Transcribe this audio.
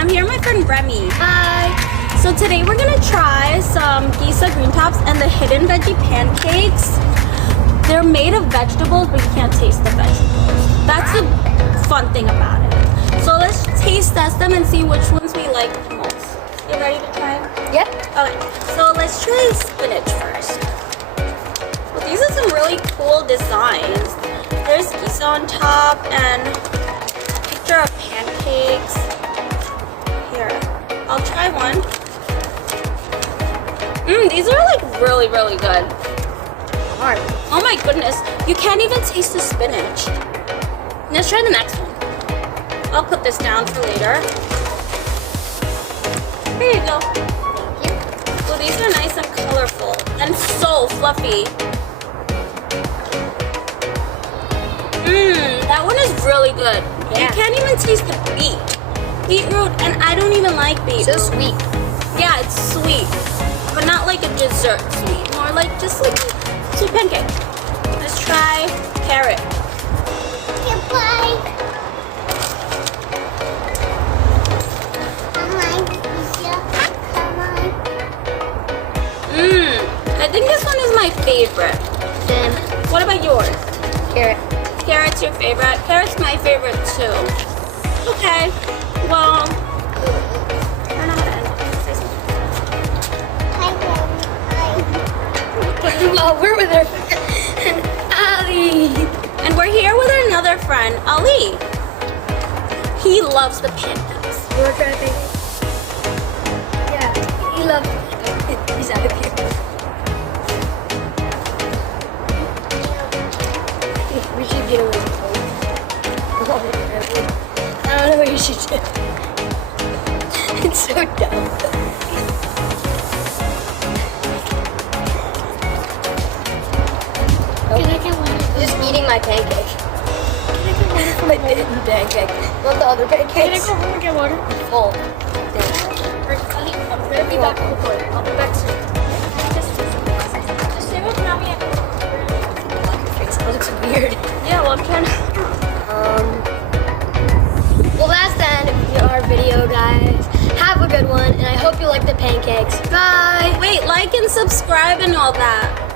and I'm here with my friend Remi. Hi. So today we're gonna try some Geesa Greentops and the Hidden Veggie Pancakes. They're made of vegetables, but you can't taste the vegetables. That's the fun thing about it. So let's taste test them and see which ones we like the most. You ready to try them? Yep. Okay, so let's try spinach first. Well, these are some really cool designs. There's geese on top and a picture of pancakes. Here, I'll try one. These are like really, really good. Hard. Oh my goodness, you can't even taste the spinach. Let's try the next one. I'll put this down for later. Here you go. Thank you. Well, these are nice and colorful and so fluffy. That one is really good. Yeah. You can't even taste the beetroot, and I don't even like beetroot. So sweet. Yeah, it's sweet, but not like a dessert sweet. More like just like a sweet pancake. Let's try carrot. Goodbye. I think this one is my favorite. Same. What about yours? Carrot. Carrot's your favorite? Carrot's my favorite too. Okay, well, I don't know how to end it. Say something. Well, we're with our friend Ali. And we're here with another friend, Ali. He loves the pancakes. You want to try pancakes? Yeah, he loves it. He's out of here. We should get away from I don't know what you should do. It's so dumb. Just eating my pancake. My hidden pancake. Not the other pancakes. Can I go home and get water? Full. I'm gonna be back recording. I'll be back soon. Just stay with Mommy and That looks weird. yeah, well, I'm trying to. Well, that's the end of our video, guys. Have a good one, and I hope you like the pancakes. Bye. Wait, like and subscribe and all that.